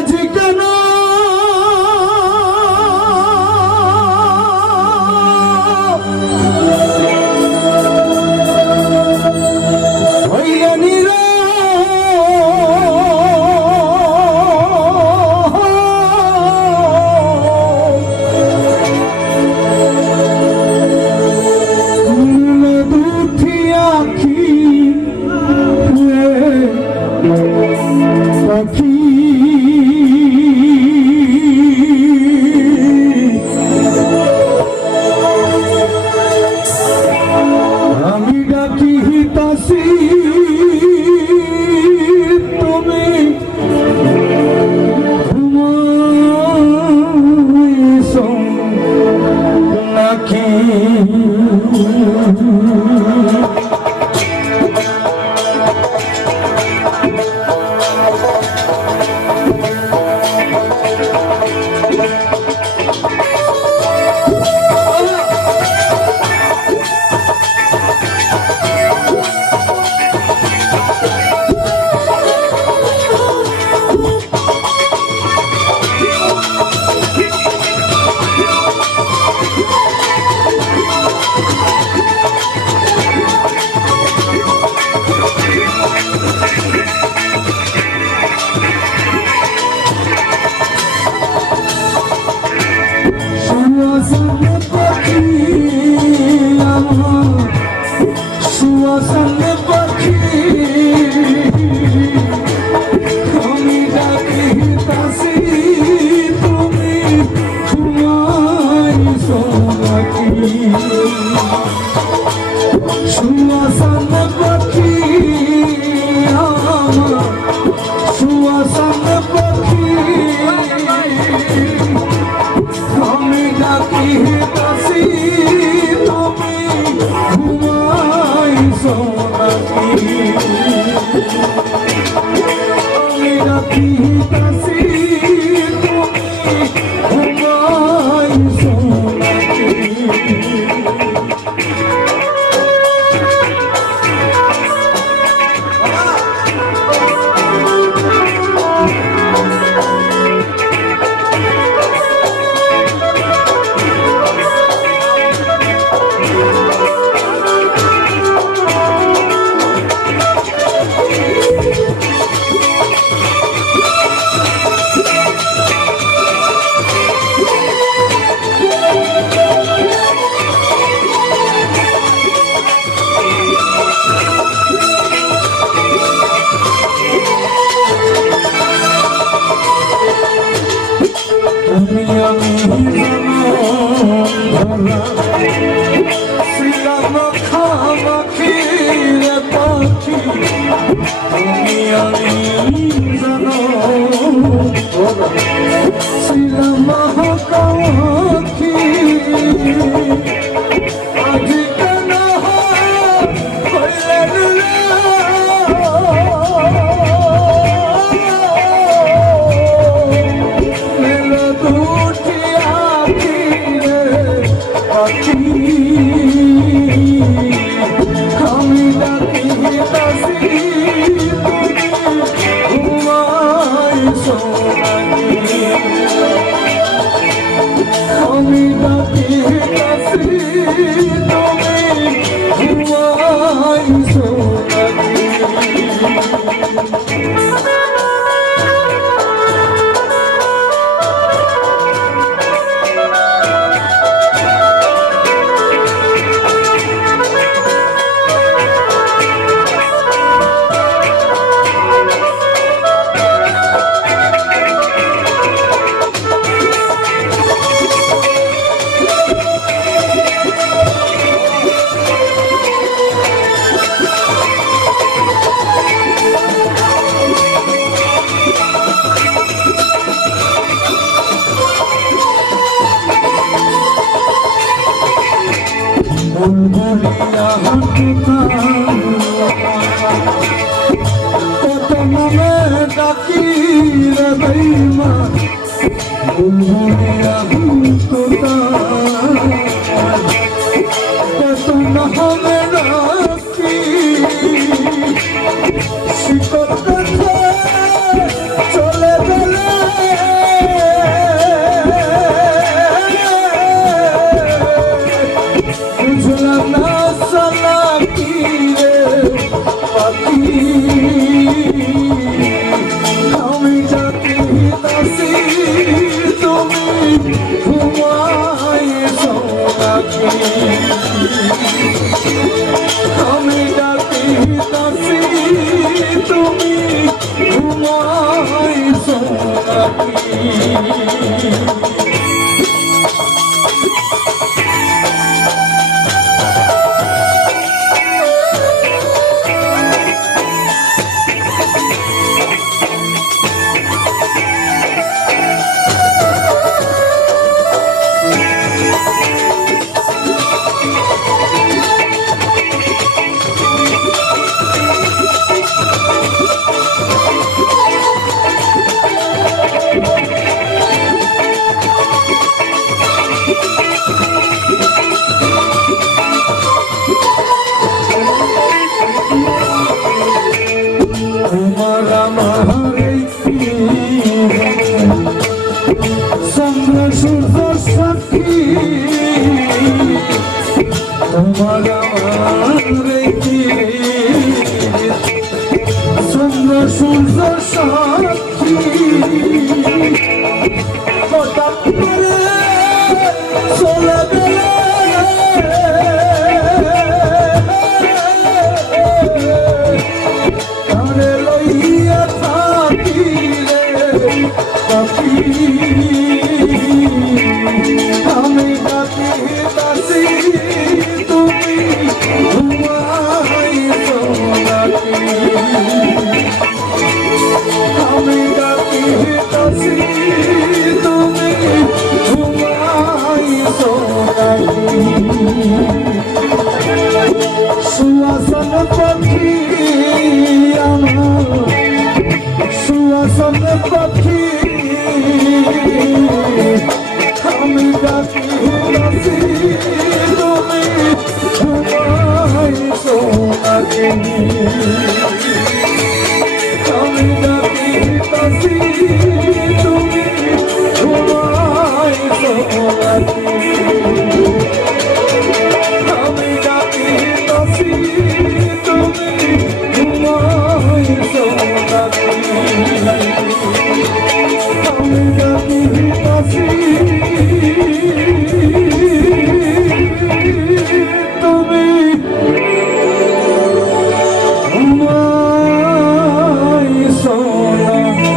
আজ কেন হইলে নীরব দুটি আঁখি পাখি আমি ডাকি হিতাসি তুমি ঘুমাইছ নাকি সুয়াসন পাখি আমি ডাকি তাসি তুমি ঘুমাইছ নাকি সুয়াসন পাখি আমার সুয়াসন পাখি আমি ডাকি তাসি তুমি ঘুমাইছ নাকি আমি ডাকি তাসি তুমি ঘুমাইছ নাকি ছিলাম খামাখি রে পাখি আমি জানো ছিলাম খামাখি আজ কেন হইলে আমি ডাকি তাসি তুমি ঘুমাইছ নাকি আমি ডাকি তাসি তুমি ঘুমাইছ নাকি কত নামে ডাকি রে বেইমা কত নামে ডাকি শিকড় চলে গেলে চন্দ্র সূর্য সাক্ষী তোমার আমার চন্দ্র সূর্য সাক্ষী হঠাৎ করে চলে গেলে লইয়া থাকি রে পাখি আমি ডাকিতাছি তুমি ঘুমাইছো নাকি আমি ডাকিতাছি তুমি ঘুমাইছো নাকি সুয়াসন পাখি আমার সুয়াসন পাখি আমি ডাকিতাছি তুমি ঘুমাইছো নাকি আমি ডাকিতাছি তুমি ঘুমাইছো নাকি আমি ডাকিতাছি তুমি ঘুমাইছো নাকি আমি ডাকিতাছি তুমি ঘুমাইছো নাকি